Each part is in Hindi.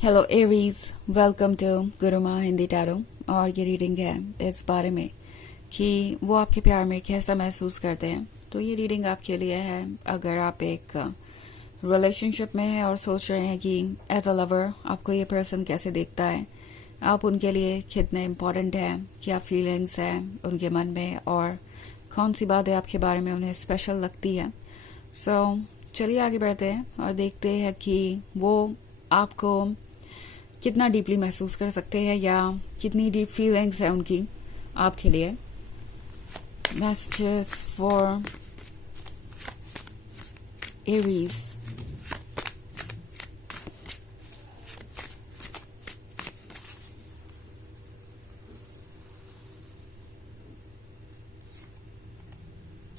Hello Aries, welcome to Guruma Hindi tarot. और ये रीडिंग है इस बारे में कि वो आपके प्यार में कैसा महसूस करते हैं। तो ये रीडिंग आपके लिए है अगर आप एक रिलेशनशिप में हैं और सोच रहे हैं कि एज अ लवर आपको ये पर्सन कैसे देखता है, आप उनके लिए कितने इम्पोर्टेंट हैं, क्या फीलिंग्स हैं उनके मन में और कौन सी बातें आपके बारे में उन्हें स्पेशल लगती है। चलिए आगे बढ़ते हैं और देखते हैं कि वो आपको कितना डीपली महसूस कर सकते हैं या कितनी डीप फीलिंग्स है उनकी आपके लिए। Messages for Aries.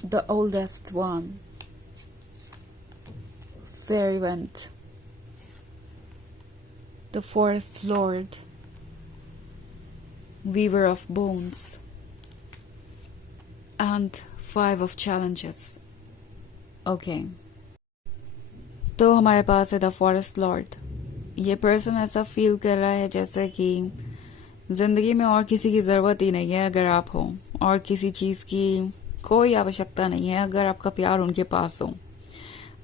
The oldest one, fairy went. The forest lord, weaver of bones, and 5 of challenges. Okay. तो हमारे पास है द फॉरेस्ट लॉर्ड। ये पर्सन ऐसा फील कर रहा है जैसे कि जिंदगी में और किसी की जरूरत ही नहीं है अगर आप हो, और किसी चीज की कोई आवश्यकता नहीं है अगर आपका प्यार उनके पास हो।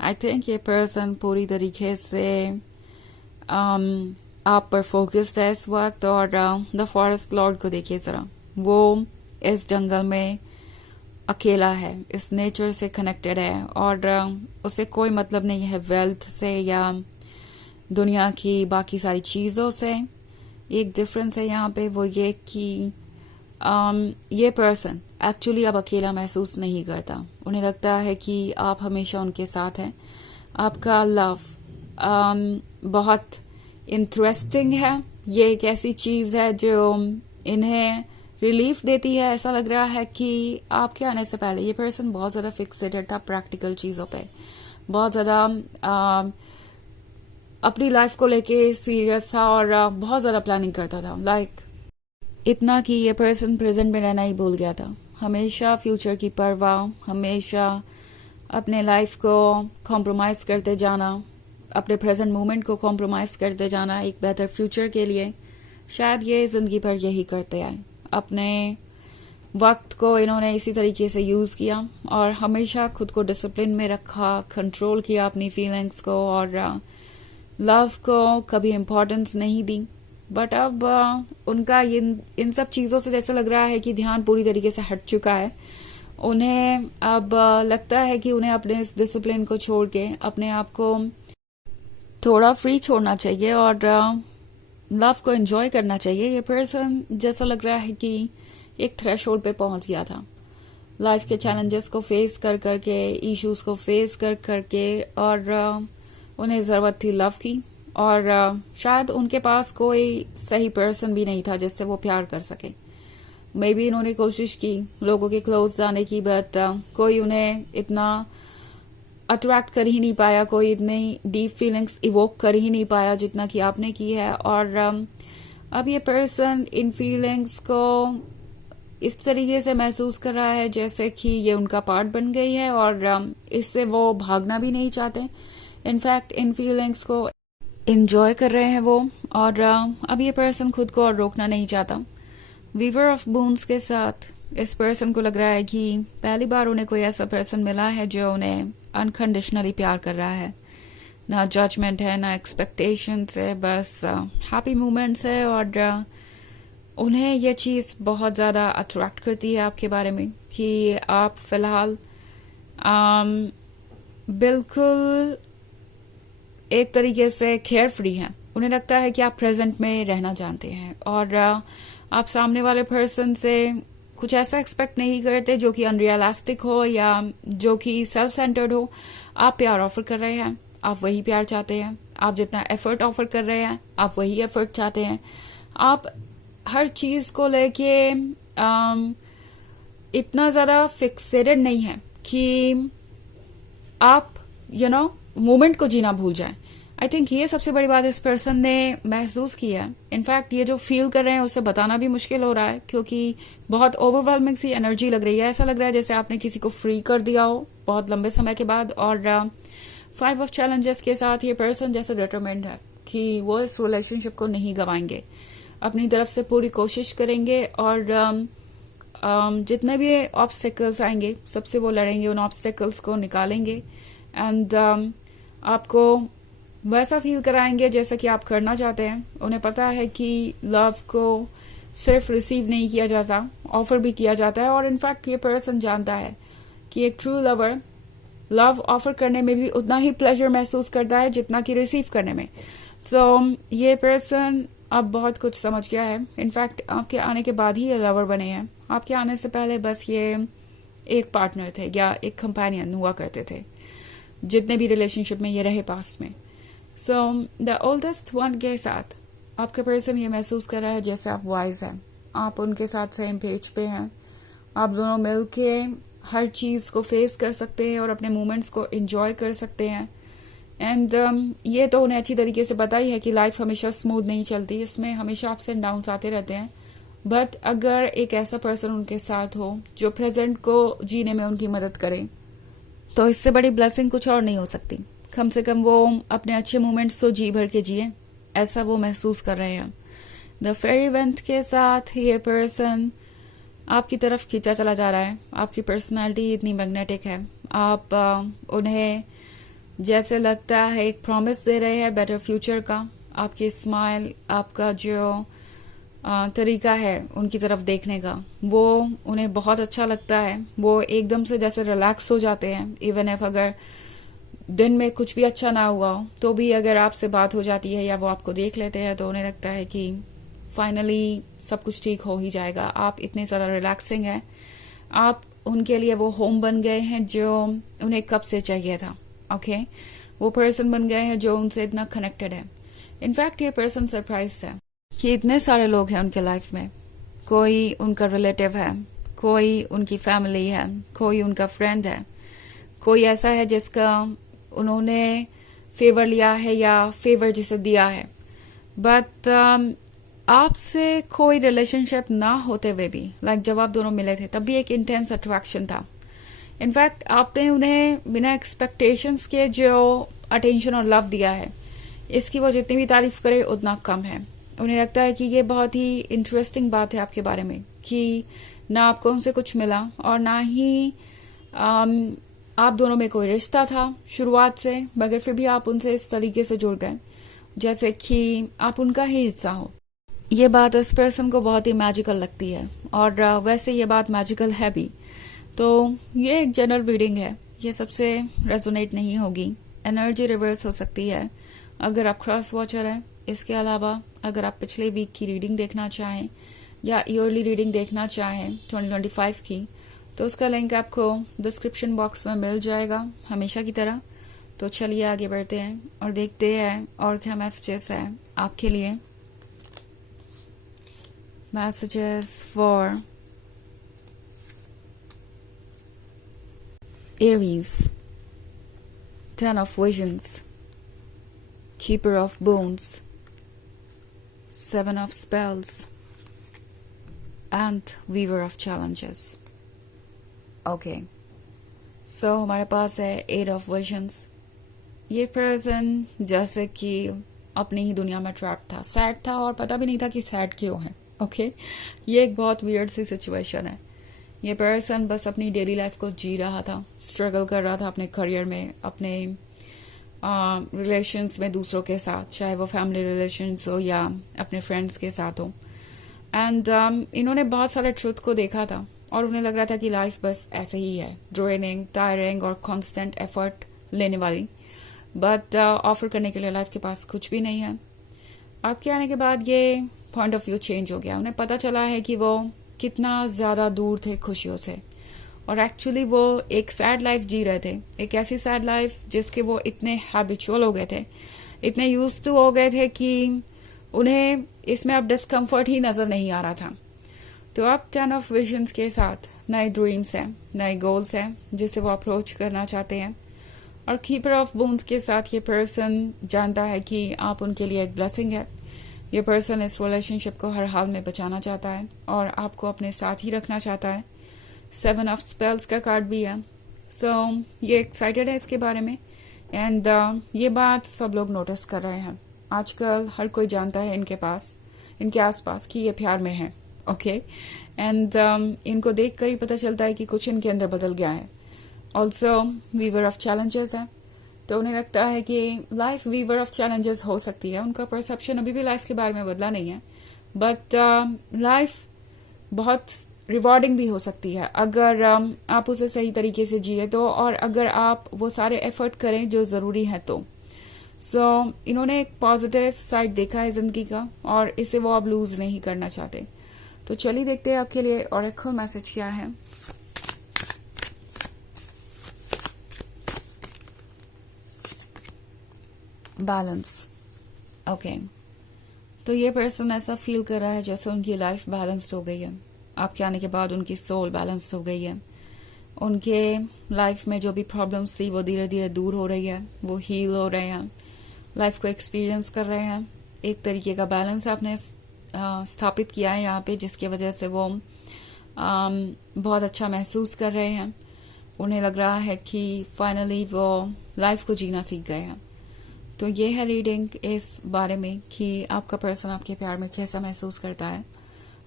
आई थिंक ये पर्सन पूरी तरीके से आप पर फोकस्ड है इस वक्त। और द फॉरेस्ट लॉर्ड को देखिए जरा, वो इस जंगल में अकेला है, इस नेचर से कनेक्टेड है और उसे कोई मतलब नहीं है वेल्थ से या दुनिया की बाकी सारी चीजों से। एक डिफरेंस है यहाँ पे, वो ये कि ये पर्सन एक्चुअली अब अकेला महसूस नहीं करता। उन्हें लगता है कि आप हमेशा उनके साथ हैं। आपका लव बहुत इंटरेस्टिंग है। ये एक ऐसी चीज है जो इन्हें रिलीफ देती है। ऐसा लग रहा है कि आपके आने से पहले ये पर्सन बहुत ज्यादा फिक्सेटेड था प्रैक्टिकल चीजों पे, बहुत ज्यादा अपनी लाइफ को लेके सीरियस था और बहुत ज्यादा प्लानिंग करता था। लाइक इतना कि ये पर्सन प्रेजेंट में रहना ही भूल गया था। हमेशा फ्यूचर की परवाह, हमेशा अपने लाइफ को कॉम्प्रोमाइज करते जाना, अपने प्रेजेंट मोमेंट को कॉम्प्रोमाइज करते जाना एक बेहतर फ्यूचर के लिए। शायद ये जिंदगी भर यही करते आए। अपने वक्त को इन्होंने इसी तरीके से यूज किया और हमेशा खुद को डिसिप्लिन में रखा, कंट्रोल किया अपनी फीलिंग्स को और लव को कभी इम्पोर्टेंस नहीं दी। बट अब उनका इन सब चीजों से जैसा लग रहा है कि ध्यान पूरी तरीके से हट चुका है। उन्हें अब लगता है कि उन्हें अपने इस डिसिप्लिन को छोड़ के अपने आप को थोड़ा फ्री छोड़ना चाहिए और लव को एंजॉय करना चाहिए। ये पर्सन जैसा लग रहा है कि एक थ्रेशोल्ड पे पहुंच गया था, लाइफ के चैलेंजेस को फेस कर करके, इश्यूज को फेस कर करके, और उन्हें जरूरत थी लव की। और शायद उनके पास कोई सही पर्सन भी नहीं था जिससे वो प्यार कर सके। मे बी इन्होंने कोशिश की लोगों के क्लोज जाने की, बट कोई उन्हें इतना अट्रैक्ट कर ही नहीं पाया, कोई इतनी डीप फीलिंग्स इवोक कर ही नहीं पाया जितना कि आपने की है। और अब ये पर्सन इन फीलिंग्स को इस तरीके से महसूस कर रहा है जैसे कि ये उनका पार्ट बन गई है और इससे वो भागना भी नहीं चाहते। इनफैक्ट इन फीलिंग्स को एंजॉय कर रहे हैं वो। और अब ये पर्सन खुद को और रोकना नहीं चाहता। वीवर ऑफ बोन्स के साथ इस पर्सन को लग रहा है कि पहली बार उन्हें कोई ऐसा पर्सन मिला है जो उन्हें अनकंडीशनली प्यार कर रहा है। ना जजमेंट है, ना एक्सपेक्टेशंस है, बस हैप्पी मोमेंट्स है। और उन्हें यह चीज बहुत ज्यादा अट्रैक्ट करती है आपके बारे में कि आप फिलहाल बिल्कुल एक तरीके से केयर फ्री हैं। उन्हें लगता है कि आप प्रेजेंट में रहना जानते हैं और आप सामने वाले पर्सन से कुछ ऐसा एक्सपेक्ट नहीं करते जो कि अनरियलिस्टिक हो या जो कि सेल्फ सेंटर्ड हो। आप प्यार ऑफर कर रहे हैं, आप वही प्यार चाहते हैं। आप जितना एफर्ट ऑफर कर रहे हैं, आप वही एफर्ट चाहते हैं। आप हर चीज को लेके इतना ज्यादा फिक्सेटेड नहीं है कि आप मोमेंट को जीना भूल जाएं। आई थिंक ये सबसे बड़ी बात इस पर्सन ने महसूस की है। इनफैक्ट ये जो फील कर रहे हैं उसे बताना भी मुश्किल हो रहा है क्योंकि बहुत ओवरवेलमिंग सी एनर्जी लग रही है। ऐसा लग रहा है जैसे आपने किसी को फ्री कर दिया हो बहुत लंबे समय के बाद। और 5 ऑफ चैलेंजेस के साथ ये पर्सन जैसे डिटरमिन्ड है कि वो इस रिलेशनशिप को नहीं गंवाएंगे, अपनी तरफ से पूरी कोशिश करेंगे और जितने भी ऑब्स्टेकल्स आएंगे सबसे वो लड़ेंगे, उन ऑब्स्टेकल्स को निकालेंगे एंड आपको वैसा फील कराएंगे जैसा कि आप करना चाहते हैं। उन्हें पता है कि लव को सिर्फ रिसीव नहीं किया जाता, ऑफर भी किया जाता है। और इनफैक्ट ये पर्सन जानता है कि एक ट्रू लवर लव ऑफर करने में भी उतना ही प्लेजर महसूस करता है जितना कि रिसीव करने में। सो ये पर्सन अब बहुत कुछ समझ गया है। इनफैक्ट आपके आने के बाद ही ये लवर बने हैं। आपके आने से पहले बस ये एक पार्टनर थे या एक कंपेनियन हुआ करते थे, जितने भी रिलेशनशिप में ये रहे पास्ट में। सो द ओल्डेस्ट वन के साथ आपका पर्सन ये महसूस कर रहा है जैसे आप वाइज हैं, आप उनके साथ सेम पेज पे हैं, आप दोनों मिलके हर चीज को फेस कर सकते हैं और अपने मोमेंट्स को एंजॉय कर सकते हैं। एंड ये तो उन्हें अच्छी तरीके से पता ही है कि लाइफ हमेशा स्मूथ नहीं चलती, इसमें हमेशा अप्स एंड डाउन्स आते रहते हैं। बट अगर एक ऐसा पर्सन उनके साथ हो जो प्रेजेंट को जीने में उनकी मदद करे, तो इससे बड़ी ब्लेसिंग कुछ और नहीं हो सकती। कम से कम वो अपने अच्छे मोमेंट्स तो जी भर के जिए, ऐसा वो महसूस कर रहे हैं। द फेयर इवेंट के साथ ये पर्सन आपकी तरफ खींचा चला जा रहा है। आपकी पर्सनालिटी इतनी मैग्नेटिक है, आप उन्हें जैसे लगता है एक प्रॉमिस दे रहे हैं बेटर फ्यूचर का। आपकी स्माइल, आपका जो तरीका है उनकी तरफ देखने का, वो उन्हें बहुत अच्छा लगता है। वो एकदम से जैसे रिलैक्स हो जाते हैं। इवन इफ अगर दिन में कुछ भी अच्छा ना हुआ हो तो भी अगर आपसे बात हो जाती है या वो आपको देख लेते हैं तो उन्हें लगता है कि फाइनली सब कुछ ठीक हो ही जाएगा। आप इतने ज़्यादा रिलैक्सिंग हैं, आप उनके लिए वो होम बन गए हैं जो उन्हें कब से चाहिए था। ओके वो पर्सन बन गए हैं जो उनसे इतना कनेक्टेड है। इनफैक्ट ये पर्सन सरप्राइज है कि इतने सारे लोग हैं उनके लाइफ में। कोई उनका रिलेटिव है, कोई उनकी फैमिली है, कोई उनका फ्रेंड है, कोई ऐसा है जिसका उन्होंने फेवर लिया है या फेवर जिसे दिया है। बट आपसे कोई रिलेशनशिप ना होते हुए भी जब आप दोनों मिले थे तब भी एक इंटेंस अट्रैक्शन था। इनफैक्ट आपने उन्हें बिना एक्सपेक्टेशंस के जो अटेंशन और लव दिया है, इसकी वो जितनी भी तारीफ करे उतना कम है। उन्हें लगता है कि ये बहुत ही इंटरेस्टिंग बात है आपके बारे में कि ना आपको उनसे कुछ मिला और ना ही आप दोनों में कोई रिश्ता था शुरुआत से, मगर फिर भी आप उनसे इस तरीके से जुड़ गए जैसे कि आप उनका ही हिस्सा हो। ये बात इस पर्सन को बहुत ही मैजिकल लगती है और वैसे ये बात मैजिकल है भी। तो ये एक जनरल रीडिंग है, ये सबसे रेजोनेट नहीं होगी। एनर्जी रिवर्स हो सकती है अगर आप क्रॉस वॉचर हैं। इसके अलावा अगर आप पिछले वीक की रीडिंग देखना चाहें या ईयरली रीडिंग देखना चाहें 2025 की, तो उसका लिंक आपको डिस्क्रिप्शन बॉक्स में मिल जाएगा हमेशा की तरह। तो चलिए आगे बढ़ते हैं और देखते हैं और क्या मैसेजेस हैं आपके लिए। Messages for Aries, Ten of Visions, Keeper of Bones, Seven of Spells, and Weaver of Challenges. Okay, so हमारे पास है Eight of Visions। ये पर्सन जैसे कि अपनी ही दुनिया में ट्रैप था, सैड था और पता भी नहीं था कि सैड क्यों है। ओके ये एक बहुत वियर्ड सी सिचुएशन है। ये पर्सन बस अपनी डेली लाइफ को जी रहा था, स्ट्रगल कर रहा था अपने करियर में, अपने रिलेशंस में दूसरों के साथ, चाहे वो फैमिली रिलेशंस हो या अपने फ्रेंड्स के साथ हो। एंड इन्होंने बहुत सारे ट्रुथ को देखा था और उन्हें लग रहा था कि लाइफ बस ऐसे ही है, ड्रेनिंग, टायरिंग और कॉन्स्टेंट एफर्ट लेने वाली। बट ऑफर करने के लिए लाइफ के पास कुछ भी नहीं है। आपके आने के बाद ये पॉइंट ऑफ व्यू चेंज हो गया। उन्हें पता चला है कि वो कितना ज्यादा दूर थे खुशियों से और एक्चुअली वो एक सैड लाइफ जी रहे थे। एक ऐसी सैड लाइफ जिसके वो इतने हैबिचुअल हो गए थे, इतने यूज्ड टू हो गए थे कि उन्हें इसमें अब डिस्कम्फर्ट ही नजर नहीं आ रहा था। तो अब 10 ऑफ विजन्स के साथ नए ड्रीम्स हैं, नए गोल्स हैं जिसे वो अप्रोच करना चाहते हैं। और कीपर ऑफ बोन्स के साथ ये पर्सन जानता है कि आप उनके लिए एक ब्लेसिंग है। ये पर्सन इस रिलेशनशिप को हर हाल में बचाना चाहता है और आपको अपने साथ ही रखना चाहता है। 7 ऑफ स्पेल्स का कार्ड भी है। सो ये एक्साइटेड है इसके बारे में एंड ये बात सब लोग नोटिस कर रहे हैं। आजकल हर कोई जानता है इनके आसपास कि ये प्यार में है, ओके। एंड इनको देख कर ही पता चलता है कि कुछ इनके अंदर बदल गया है। ऑल्सो वीवर ऑफ चैलेंजेस है, तो उन्हें लगता है कि लाइफ वीवर ऑफ चैलेंजेस हो सकती है। उनका परसेप्शन अभी भी लाइफ के बारे में बदला नहीं है, बट लाइफ बहुत रिवॉर्डिंग भी हो सकती है अगर आप उसे सही तरीके से जिए तो, और अगर आप वो सारे एफर्ट करें जो ज़रूरी है तो। इन्होंने एक पॉजिटिव साइड देखा है जिंदगी का, और इसे वो अब लूज नहीं करना चाहते। तो चलिए देखते हैं आपके लिए ऑरेकल मैसेज क्या है। Balance, okay. तो ये पर्सन ऐसा फील कर रहा है जैसे उनकी लाइफ बैलेंस्ड हो गई है। आपके आने के बाद उनकी सोल बैलेंस हो गई है। उनके लाइफ में जो भी प्रॉब्लम्स थी वो धीरे धीरे दूर हो रही है, वो हील हो रहे हैं, लाइफ को एक्सपीरियंस कर रहे हैं। एक तरीके का बैलेंस आपने स्थापित किया है यहाँ पे, जिसकी वजह से वो बहुत अच्छा महसूस कर रहे हैं। उन्हें लग रहा है कि फाइनली वो लाइफ को जीना सीख गए हैं। तो ये है रीडिंग इस बारे में कि आपका पर्सन आपके प्यार में कैसा महसूस करता है।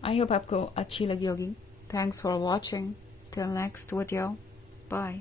आई होप आपको अच्छी लगी होगी। Thanks for watching. Till next video, bye.